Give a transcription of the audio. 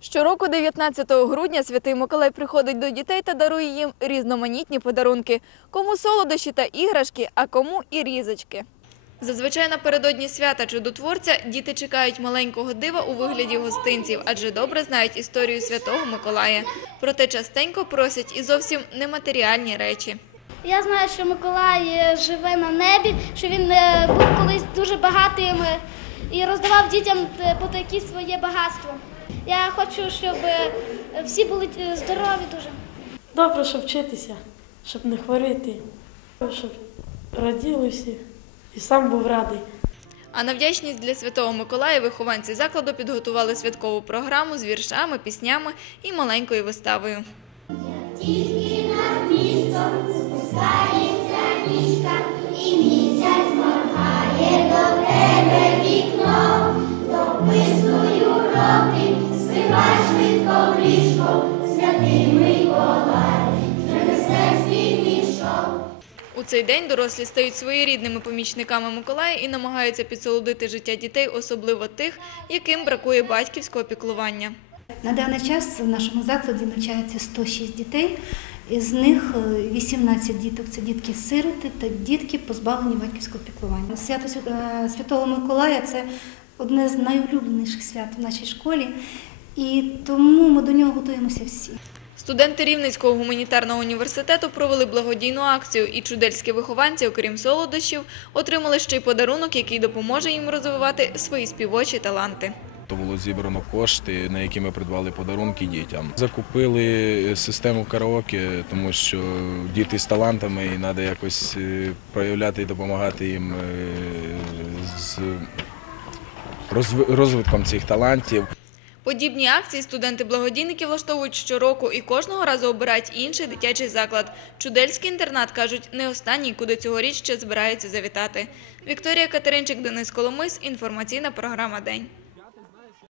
Щороку, 19 грудня, святий Миколай приходить до дітей та дарує їм різноманітні подарунки. Кому солодощі та іграшки, а кому і різочки. Зазвичай напередодні свята чудотворця діти чекають маленького дива у вигляді гостинців, адже добре знають історію святого Миколая. Проте частенько просять і зовсім нематеріальні речі. Я знаю, що Миколай е, живе на небі, що він е, був колись дуже багатим е, і роздавав дітям е, по такі своє багатство. Я хочу, щоб е, всі були е, здорові дуже. Добре, щоб вчитися, щоб не хворіти, щоб раділи всі і сам був радий. А на вдячність для святого Миколая вихованці закладу підготували святкову програму з віршами, піснями і маленькою виставою. У цей день дорослі стають своєрідними помічниками Миколая і намагаються підсолодити життя дітей, особливо тих, яким бракує батьківського піклування. На даний час в нашому закладі навчається 106 дітей. Із них е, 18 діток це дітки-сироти та дітки позбавлені батьківського піклування. Свято е, Святого Миколая це одне з найулюбленіших свят в нашій школі, і тому ми до нього готуємося всі. Студенти Рівненського гуманітарного університету провели благодійну акцію, і чудельські вихованці, окрім солодощів, отримали ще й подарунок, який допоможе їм розвивати свої співочі таланти. То було зібрано кошти, на які ми придбали подарунки дітям. Закупили систему караоке, тому що діти з талантами і треба якось е, проявляти і допомагати їм е, з розвитком цих талантів. Подібні акції студенти-благодійники влаштовують щороку і кожного разу обирають інший дитячий заклад. Чудельський інтернат, кажуть, не останній, куди цьогоріч ще збираються завітати. Вікторія Катеринчик, Денис Коломис, інформаційна програма «День».